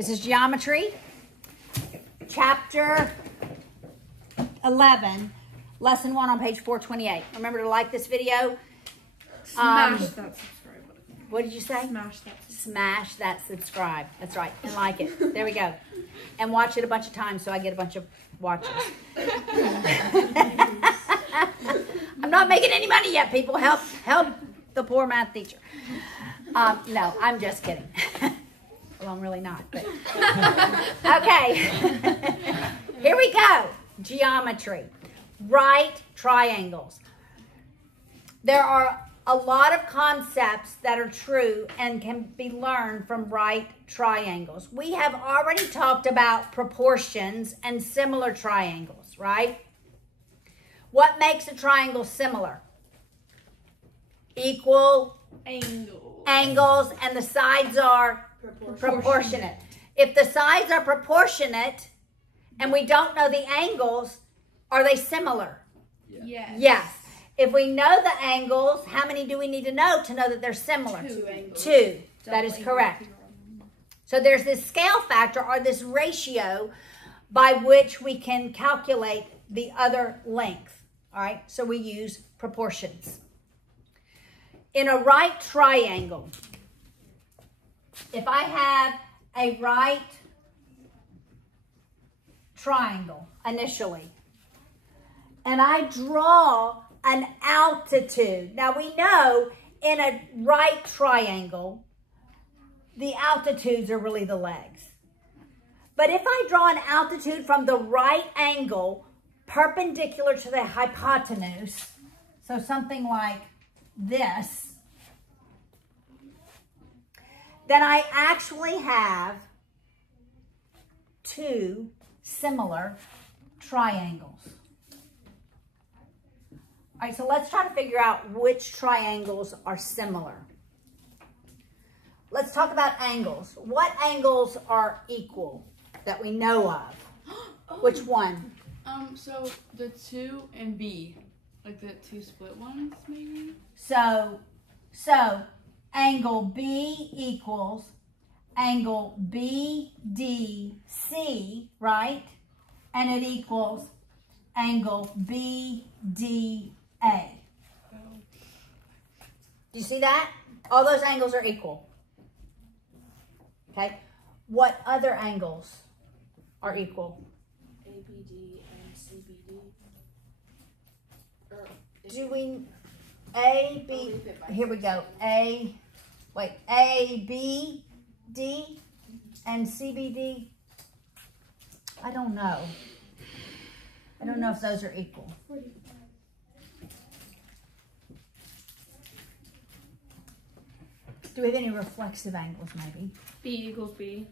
This is geometry, chapter 11, lesson 1 on page 428. Remember to like this video. Smash that subscribe button. What did you say? Smash that subscribe. That's right. And like it. There we go. And watch it a bunch of times so I get a bunch of watches. I'm not making any money yet, people. Help the poor math teacher. No, I'm just kidding. Well, I'm really not. But. Okay. Here we go. Geometry. Right triangles. There are a lot of concepts that are true and can be learned from right triangles. We have already talked about proportions and similar triangles, right? What makes a triangle similar? Equal angles, and the sides are proportionate. If the sides are proportionate and we don't know the angles, are they similar? Yes. Yes. If we know the angles, how many do we need to know that they're similar? 2 angles. 2. That is correct. So there's this scale factor or this ratio by which we can calculate the other length. All right. So we use proportions. In a right triangle, if I have a right triangle initially, and I draw an altitude. Now we know in a right triangle, the altitudes are really the legs. But if I draw an altitude from the right angle perpendicular to the hypotenuse, so something like this, then I actually have 2 similar triangles. All right, so let's try to figure out which triangles are similar. Let's talk about angles. What angles are equal that we know of? Which one? So the 2 and B, like the 2 split ones, maybe? So angle B equals angle BDC, right? And it equals angle BDA. Do you see that? All those angles are equal. Okay. What other angles are equal? ABD and CBD. Do we AB? Here we go. ABD and CBD. I don't know. I don't know if those are equal. Do we have any reflexive angles, maybe? B equals B.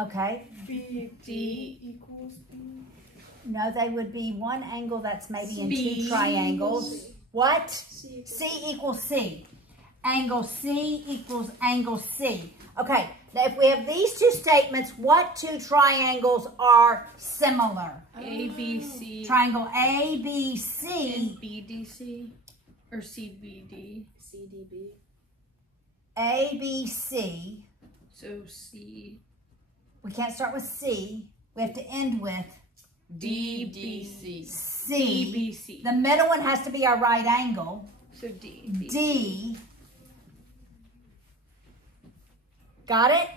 Okay. D equals B. No, they would be one angle that's maybe in B 2 triangles. What? C equals C. Angle C equals angle C. Okay, now if we have these 2 statements, what 2 triangles are similar? ABC. Triangle ABC. And BDC. Or CBD. CDB. ABC. So C. We can't start with C. We have to end with DBC. C. DBC. The middle one has to be our right angle. So D. D. Got it?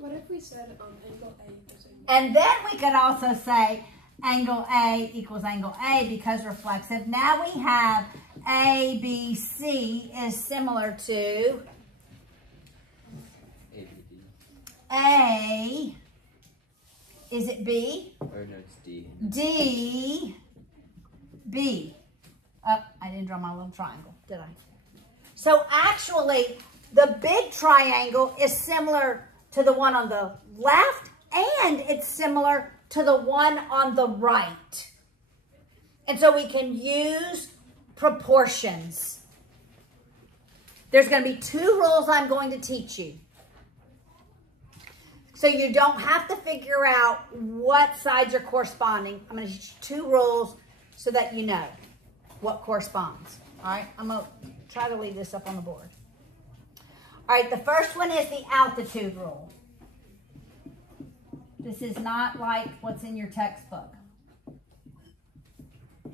What if we said angle A equals angle And then we could also say angle A equals angle A because reflexive. Now we have ABC is similar to A. Is it B? Or no, it's D. D. B. Oh, I didn't draw my little triangle, did I? So actually, the big triangle is similar to the one on the left, and it's similar to the one on the right. And so we can use proportions. There's going to be 2 rules I'm going to teach you. So you don't have to figure out what sides are corresponding. I'm going to teach you 2 rules so that you know what corresponds. All right, I'm going to try to leave this up on the board. All right, the first one is the altitude rule. This is not like what's in your textbook. All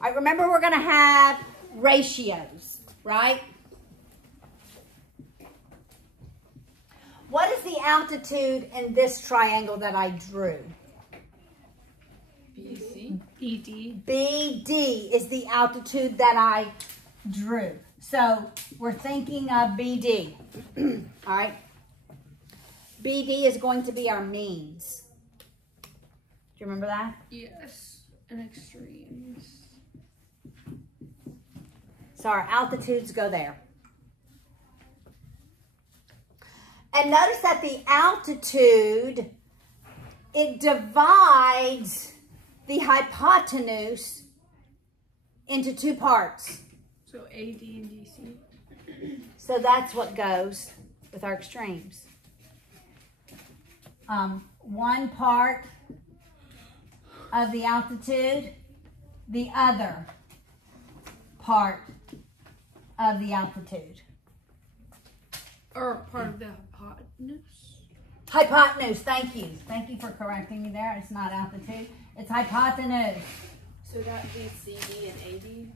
right, remember we're going to have ratios, right? What is the altitude in this triangle that I drew? BC. BD. BD is the altitude that I drew. So we're thinking of BD. All right. BD is going to be our means. Do you remember that? Yes. And extremes. So our altitudes go there. And notice that the altitude, it divides the hypotenuse into two parts. So AD and DC. So that's what goes with our extremes. One part of the altitude, the other part of the altitude. Or part of the hypotenuse. Hypotenuse, thank you. Thank you for correcting me there. It's not altitude, it's hypotenuse. So that be CD and AD?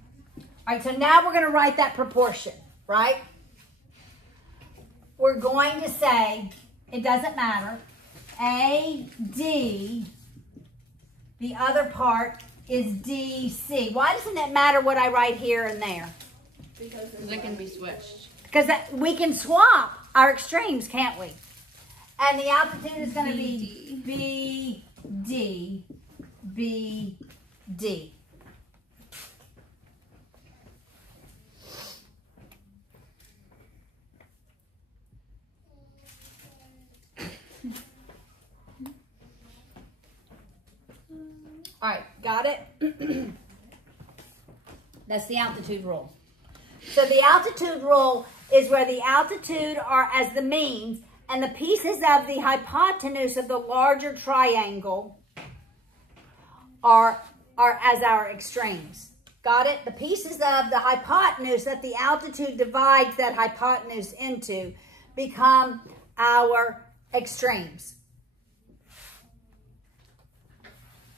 All right, so now we're going to write that proportion, right? We're going to say, it doesn't matter, AD, the other part is DC. Why doesn't it matter what I write here and there? Because they can be switched. Because we can swap our extremes, can't we? And the altitude is going to be BD, BD. All right, got it? That's the altitude rule. So the altitude rule is where the altitude are as the means and the pieces of the hypotenuse of the larger triangle are as our extremes. Got it? The pieces of the hypotenuse that the altitude divides that hypotenuse into become our extremes.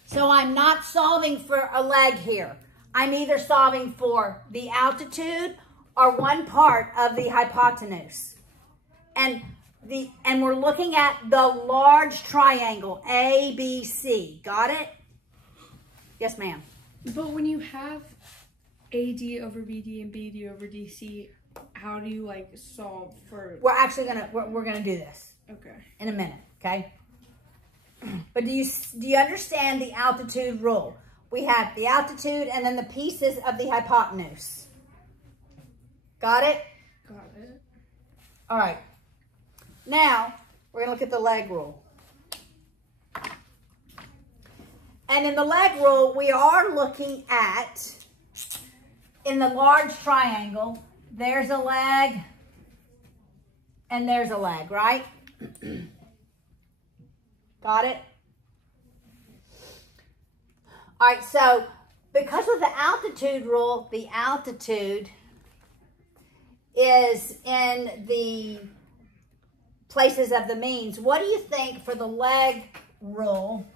So I'm not solving for a leg here. I'm either solving for the altitude or one part of the hypotenuse. And we're looking at the large triangle, ABC. Got it? Yes, ma'am. But when you have AD over BD and BD over DC, how do you like solve for? We're actually we're gonna do this Okay. in a minute, okay? But do you understand the altitude rule? We have the altitude and then the pieces of the hypotenuse. Got it? Got it. All right. Now, we're going to look at the leg rule. And in the leg rule, we are looking at, in the large triangle, there's a leg and there's a leg, right? Got it? All right, so because of the altitude rule, the altitude is in the places of the means. What do you think for the leg rule?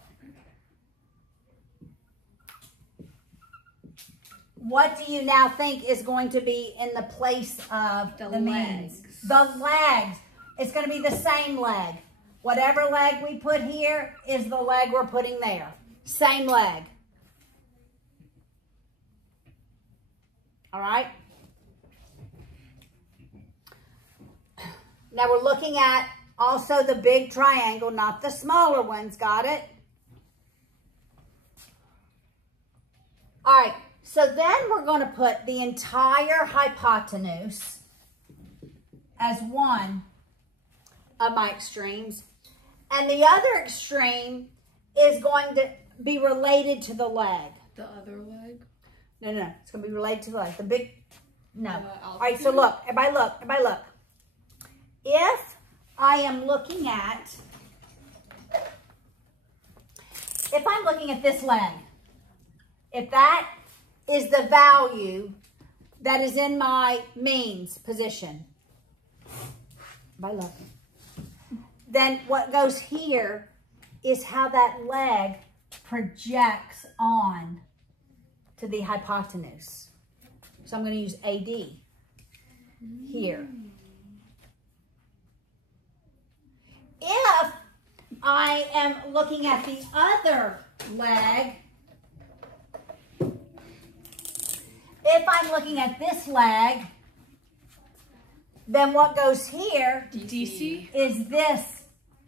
What do you now think is going to be in the place of the means? The legs. It's going to be the same leg. Whatever leg we put here is the leg we're putting there. Same leg. All right? Now we're looking at also the big triangle, not the smaller ones. Got it? All right. So then we're going to put the entire hypotenuse as one of my extremes. And the other extreme is going to be related to the leg. The other leg? No. It's going to be related to the leg. The big, no. All right, so Altitude? look. Everybody look. If I am looking at, if I'm looking at this leg, if that is the value that is in my means position, everybody look, then what goes here is how that leg projects on to the hypotenuse. So I'm going to use AD here. If I am looking at the other leg, if I'm looking at this leg, then what goes here DC. is this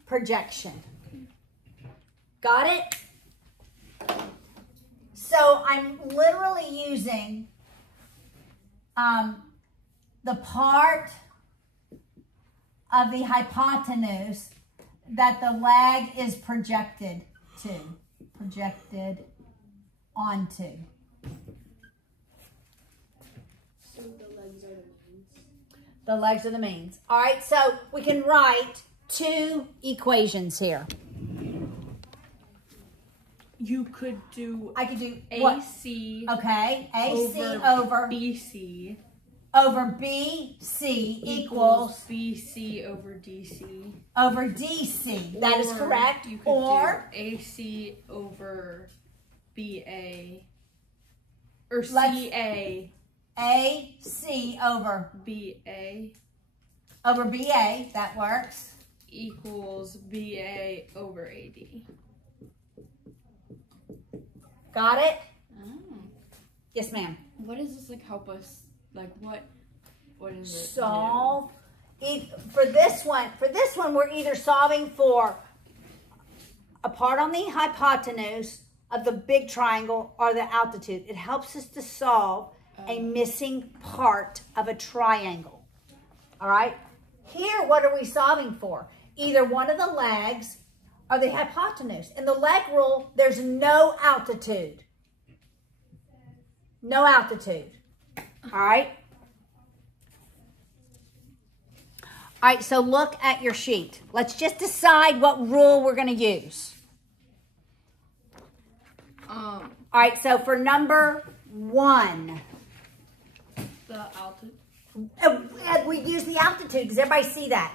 projection. Got it? So I'm literally using the part of the hypotenuse that the leg is projected onto. So the legs are the means. The legs are the means. All right, so we can write two equations here. You could do I could do what? AC Okay, AC over BC BC equals BC over DC. over DC. That is Or correct. You could Or do AC over BA or Let's- CA AC over BA BA. That works. equals BA over AD. Got it? Oh. Yes, ma'am. What does this like help us? Like what is it? Solve. For this one, we're either solving for a part on the hypotenuse of the big triangle or the altitude. It helps us to solve a missing part of a triangle. All right? Here, what are we solving for? Either one of the legs or the hypotenuse. In the leg rule, there's no altitude. No altitude. All right? All right, so look at your sheet. Let's just decide what rule we're going to use. All right, so for number 1, The altitude. we use the altitude. Does everybody see that?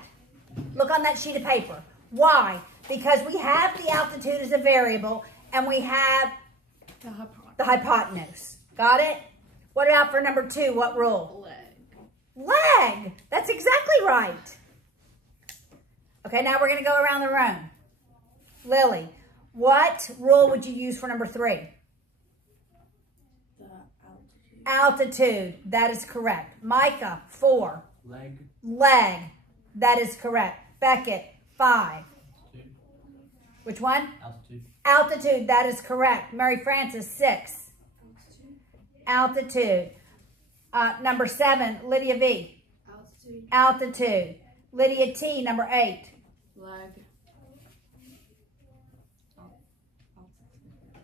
Look on that sheet of paper. Why? Because we have the altitude as a variable and we have the hypotenuse. Got it? What about for number 2? What rule? Leg. That's exactly right. Okay, now we're going to go around the room. Lily, what rule would you use for number 3? The altitude. Altitude. That is correct. Micah, 4. Leg. That is correct. Beckett, 5. Which one? Altitude. Altitude. That is correct. Mary Frances, 6. Altitude. Number 7, Lydia V. Altitude. Altitude. Lydia T, number 8. Leg.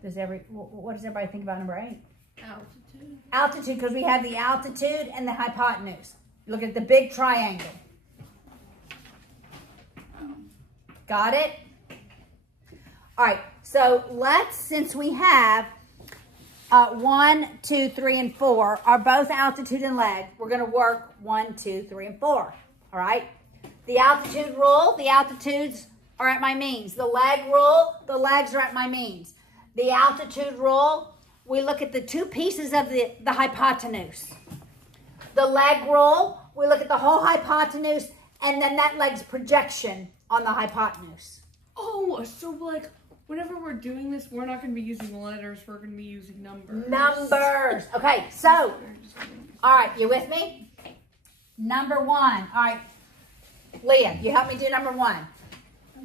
What does everybody think about number 8? Altitude. Altitude, because we have the altitude and the hypotenuse. Look at the big triangle. Got it? All right, so since we have 1, 2, 3, and 4 are both altitude and leg, we're going to work 1, 2, 3, and 4. All right? The altitude rule, the altitudes are at my means. The leg rule, the legs are at my means. The altitude rule, we look at the two pieces of the hypotenuse. The leg rule, we look at the whole hypotenuse and then that leg's projection on the hypotenuse. Oh, so like whenever we're doing this, we're not going to be using letters. We're going to be using numbers. Numbers. Okay, so, all right, you with me? Number 1. All right, Leah, you help me do number 1.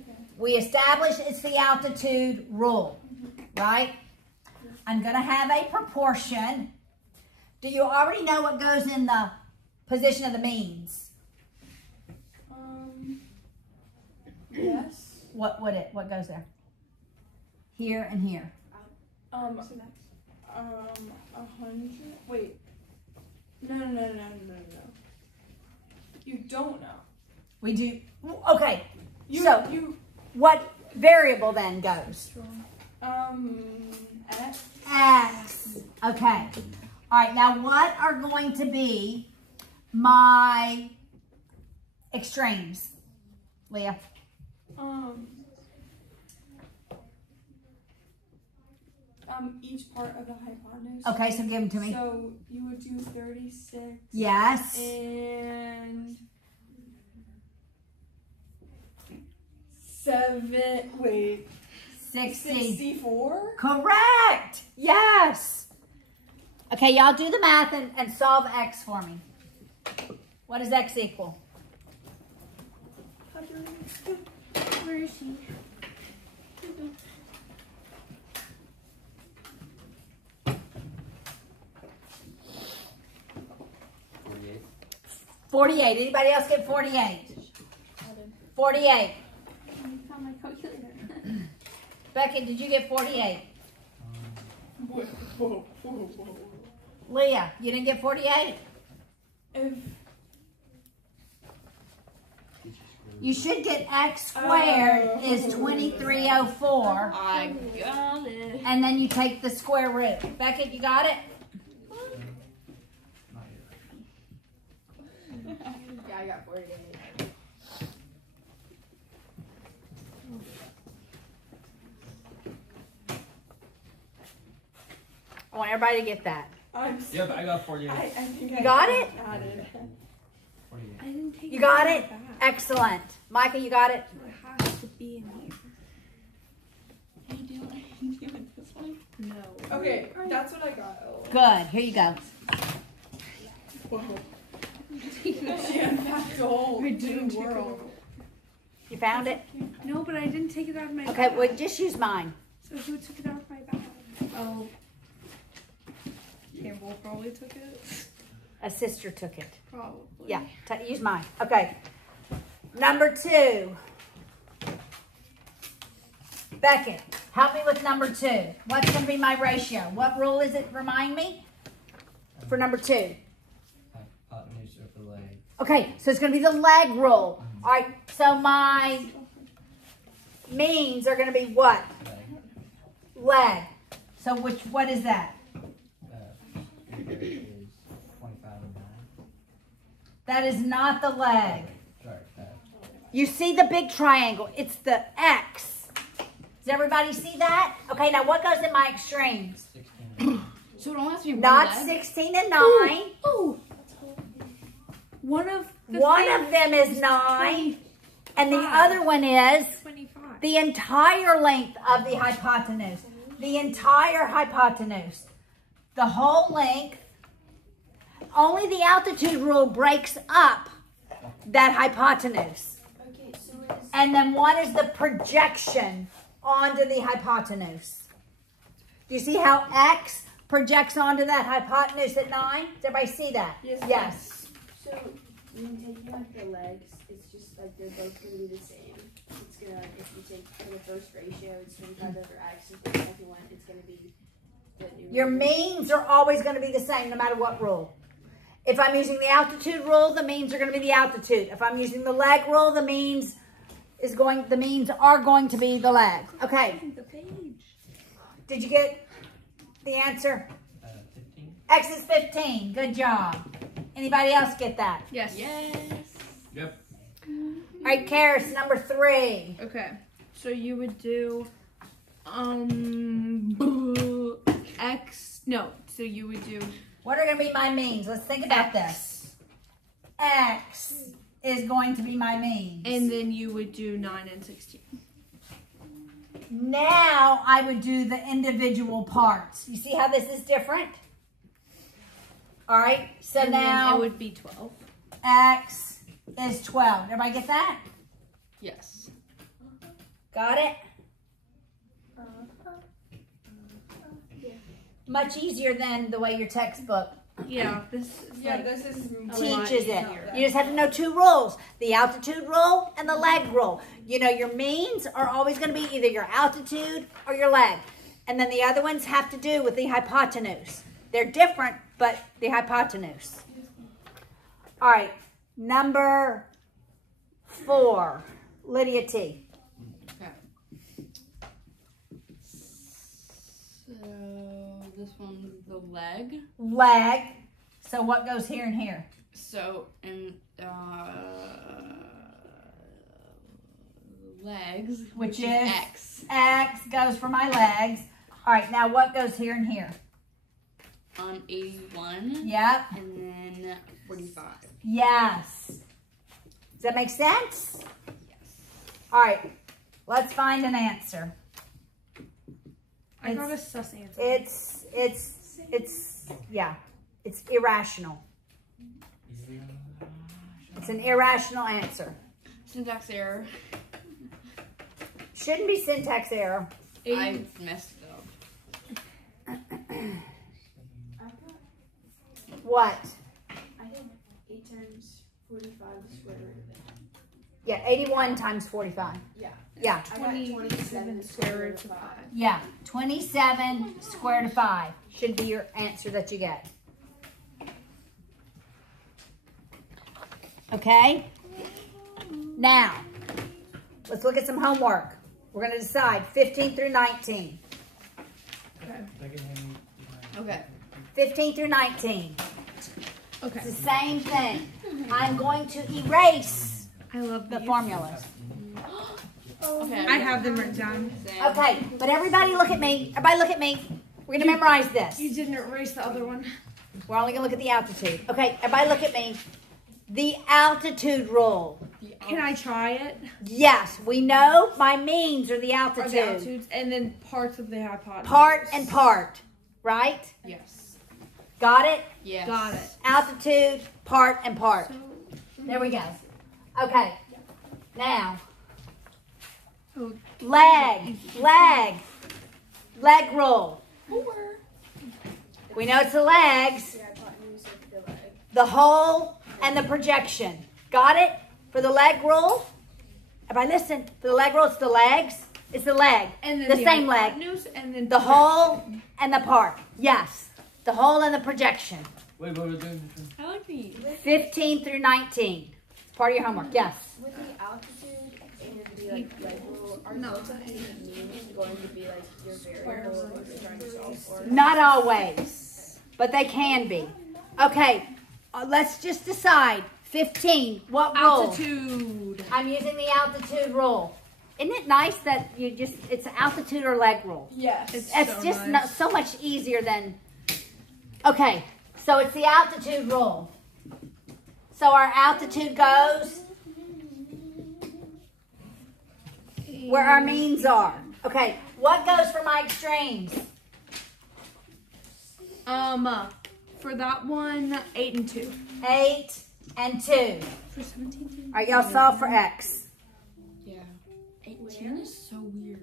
Okay. We establish it's the altitude rule, right? I'm going to have a proportion. Do you already know what goes in the position of the means? Yes. What goes there? Here and here. 100. Wait. No. You don't know. We do. Okay. You. What variable then goes? X. X. Okay. All right. Now, what are going to be my extremes, Leah? each part of the hypotenuse. Okay, so give them to me. So you would do 36. Yes. And 64? Correct. Yes. Okay, y'all do the math and solve x for me. What does x equal? Where is she? $48. Anybody else get 48? 48. I found my calculator. Becky, did you get 48? Whoa. Leah, you didn't get 48? If You should get x squared is 2304. I got it. And then you take the square root. Beckett, you got it? yeah, I got 48. I want everybody to get that. Yep, I got 48. I think You got it? Got it. 48. I didn't take You got my it? back. Excellent. Micah, you got it? It has to be in here. You doing this one? No. Okay, that's what I got. Oh. Good. Here you go. Whoa. She unpacked the whole I didn't new take it world. You found it? No, but I didn't take it out of my Okay, bag. well, just use mine. So who took it out of my bag? Oh. Campbell probably took it. A sister took it. Probably. Yeah, use mine. Okay. Number 2. Beckett, help me with number 2. What's going to be my ratio? What rule is it? Remind me. For number 2. Hypotenuse of the leg. Okay, so it's going to be the leg rule. All right, so my means are going to be what? Leg. Leg. So what is that? Is 25 and 9. That is not the leg. Sorry, You see the big triangle. It's the X. Does everybody see that? Okay, now what goes in my extremes? 16. So it only has to be one Not leg? 16 and 9. Oh. One of One of them is 9. And the other one is 25. the entire length of the hypotenuse. The entire hypotenuse. The whole length. Only the altitude rule breaks up that hypotenuse. Okay, so it's And then what is the projection onto the hypotenuse? Do you see how X projects onto that hypotenuse at 9? Does everybody see that? Yes. So when taking like the legs, it's just like they're both gonna be the same. It's gonna if you take for the first ratio, it's 25 over x, and for the second one, it's gonna be the new. Your means are always going to be the same no matter what rule. If I'm using the altitude rule, the means are going to be the altitude. If I'm using the leg rule, the means are going to be the leg. Okay. The page. Did you get the answer? 15. X is 15. Good job. Anybody else get that? Yes. Yes. Yep. All right, Karis, number 3. Okay. So you would do X. No. So you would do What are going to be my means? Let's think about this. X is going to be my means. and then you would do 9 and 16. Now I would do the individual parts. You see how this is different? All right, so And now then it would be 12. X is 12. Everybody get that? Yes. Got it? Much easier than the way your textbook Yeah. This is like this is teaches it. You just have to know 2 rules, the altitude rule and the leg rule. You know, your means are always going to be either your altitude or your leg. And then the other ones have to do with the hypotenuse. They're different, but the hypotenuse. All right, number 4, Lydia T. Okay. So this one's the leg. Leg. So what goes here and here? So in legs, Which is X. X goes for my legs. All right, now what goes here and here? 81. Yep. And then 45. Yes. Does that make sense? Yes. All right, let's find an answer. I got a sus answer. It's irrational. It's an irrational answer. Syntax error. Shouldn't be syntax error. I messed it up. What? I did 8 times 45 the square root of it. Yeah, 81 times 45. Yeah. Yeah, I got 27 square root of 5. yeah. 27 squared to 5 should be your answer that you get. Okay? Now, let's look at some homework. We're going to decide 15 through 19. Okay. 15 through 19. Okay. It's the same thing. I'm going to erase I love the these. formulas. Okay. I have them written down. Same. Okay, but everybody look at me. Everybody look at me. We're going to memorize this. You didn't erase the other one. We're only going to look at the altitude. Okay, everybody look at me. The altitude rule. Can I try it? Yes, we know my means are the Or altitude. the altitudes and then parts of the hypotenuse. Part and part, right? Yes. Got it? Yes. Got it. Altitude, part and part. So, There we go. Okay, now, oh, leg rule. 4. We know it's the legs, Yeah, I thought you said the leg. the whole, and the projection. Got it? For the leg rule? Everybody listen. For the leg rule, it's the legs. It's the leg. and then the same leg. hypotenuse and then The whole and the part. Yes. The whole and the projection. Wait, what was it? I like these. 15 through 19. It's part of your homework. Yes. With the altitude and the leg rule, are No. those means going to be like your variable that you're trying to solve for? Not always, but they can be. Okay. Let's just decide. 15. What rule? altitude. I'm using the altitude rule. Isn't it nice that you just, it's altitude or leg rule? Yes. It's so just nice. not, so much easier than, okay, so it's the altitude rule. So our altitude goes where our means are. Okay, what goes for my extremes? For that one, 8 and 2. 8 and 2. For 17. All right, y'all solve for X. Yeah. 18 is so weird.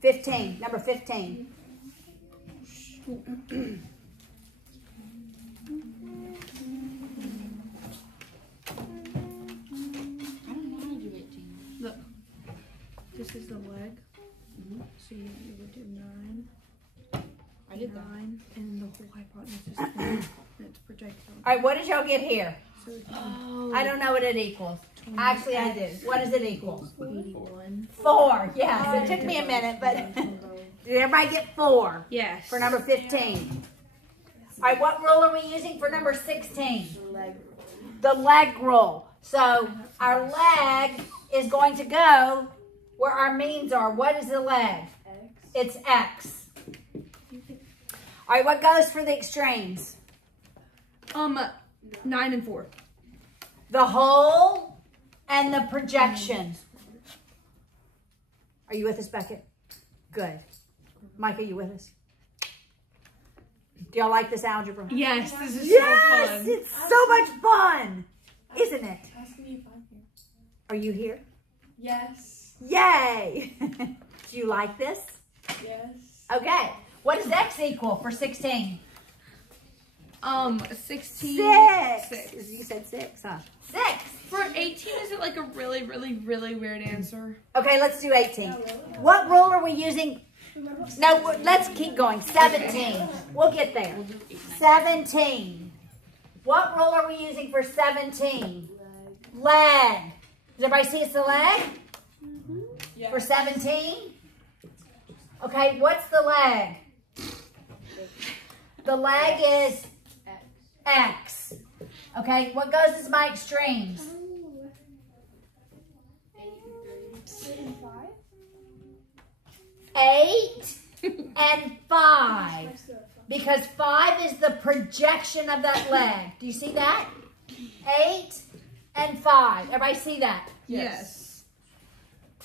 15, number 15. I don't know how to do 18. Look, this is the leg. So you would do 9. I did that. 9, and the whole hypotenuse is 20, and it's projected. All right, what did y'all get here? So it's Oh. I don't know what it equals. Actually, I do. What does it equal? 81. 4. Yes, it took me a minute, but did everybody get 4 Yes. for number 15? All right, what rule are we using for number 16? The leg rule. The leg rule. So our leg is going to go where our means are. What is the leg? X. It's X. All right, what goes for the extremes? 9 and 4. The whole and the projection. Are you with us, Beckett? Good. Mike, are you with us? Do y'all like this algebra? Yes, this is Yes, so fun. it's so much fun, isn't it? Ask me if I'm here. Are you here? Yes. Yay! Do you like this? Yes. Okay. What does X equal for 16? 16. 6. You said 6, huh? 6. For 18, is it like a really, really, really weird answer? Okay, let's do 18. What rule are we using? No, let's keep going. 17. We'll get there. We'll do 8, 9. 17. What rule are we using for 17? Leg. Does everybody see it's the leg? Yeah. For 17? Okay, what's the leg? The leg is X. Okay, what goes as my extremes? 8 5. Because 5 is the projection of that leg. Do you see that? 8 and 5. Everybody see that? Yes.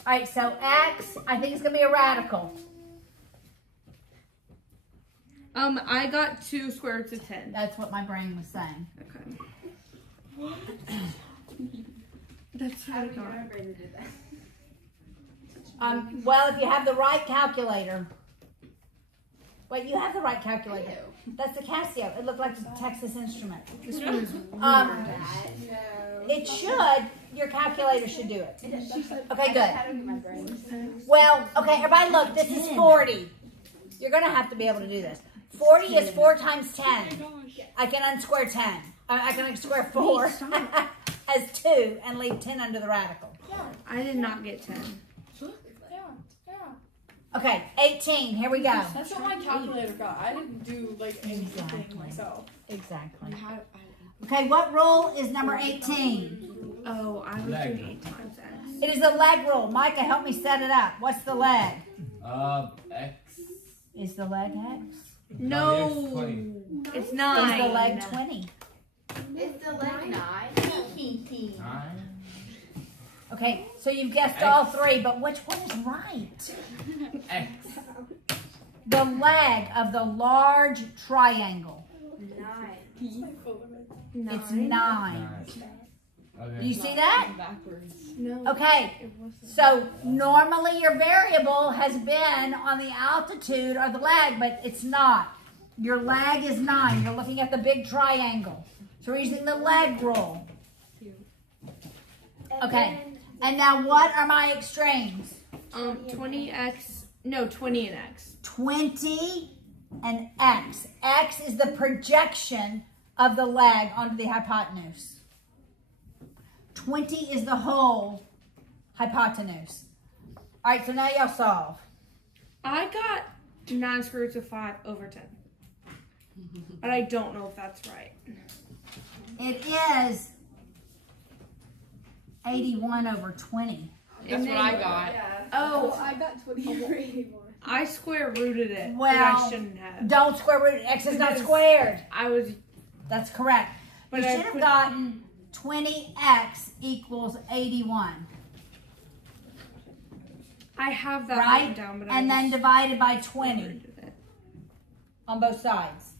All right, so X, I think it's going to be a radical. I got 2 square roots of 10. That's what my brain was saying. Okay. That's what I got. remember to do that. Well, if you have the right calculator. Wait, you have the right calculator. That's the Casio. It looked like a Texas Instrument. This one is Um, it should. Your calculator should do it. Okay, good. Well, okay, everybody look. This is 40. You're going to have to be able to do this. 40 is 4 times 10. I can unsquare 10. I can unsquare 4 as 2 and leave 10 under the radical. I did not get 10. Okay, 18. Here we go. That's what my calculator got. I didn't do like anything Exactly. myself. Exactly. I Okay, what rule is number 18? Oh, I was Leg. doing 8 times X. It is the leg rule. Micah, help me set it up. What's the leg? X. Is the leg X? No, X 20. it's Is 9. the leg 20? Is the leg 9? 9. Okay, so you've guessed all 3, but which one is right? X. The leg of the large triangle. 9. It's 9. Okay. Do you see that? backwards. No. Okay, It wasn't. so normally your variable has been on the altitude or the leg, but it's not. Your leg is 9. You're looking at the big triangle. So we're using the leg rule. Okay, and now what are my extremes? 20x. No, 20 and X. 20 and X. X is the projection of the leg onto the hypotenuse. 20 is the whole hypotenuse. All right, so now y'all solve. I got 9 square roots of 5 over 10. But I don't know if that's right. It is 81 over 20. That's And what then- I got. Oh, I got 20 over 81. I square rooted it. Well, but I shouldn't have. Don't square root it. X is not squared. I was. That's correct. But You I should have put- gotten 20x equals 81, I have that written right? down, but And I then just divided by 20 rooted it. on both sides.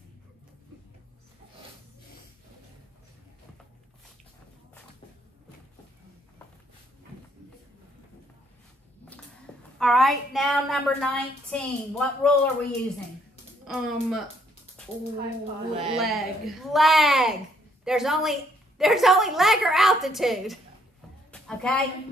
All right, now number 19. What rule are we using? Leg. Leg. There's only leg or altitude. Okay?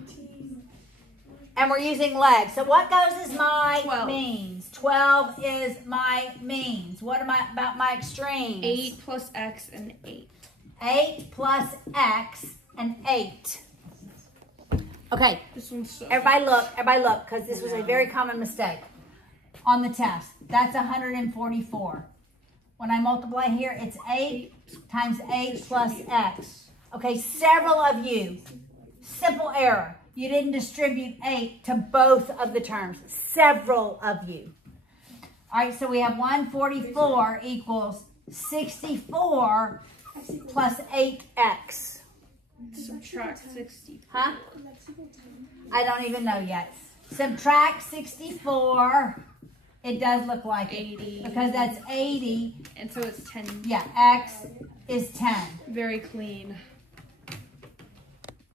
And we're using leg. So what goes as my 12. means? 12 is my means. What am I about my extremes? 8 plus X and 8. 8 plus X and 8. Okay, This one's so. everybody look, because this was a very common mistake on the test. That's 144. When I multiply here, it's 8 times 8 plus X. Okay, several of you, simple error. You didn't distribute 8 to both of the terms. Several of you. All right, so we have 144 equals 64 plus 8X. Subtract 60. Huh? I don't even know yet. Subtract 64. It does look like it. 80. Because that's 80. And so it's 10. Yeah, X is 10. Very clean.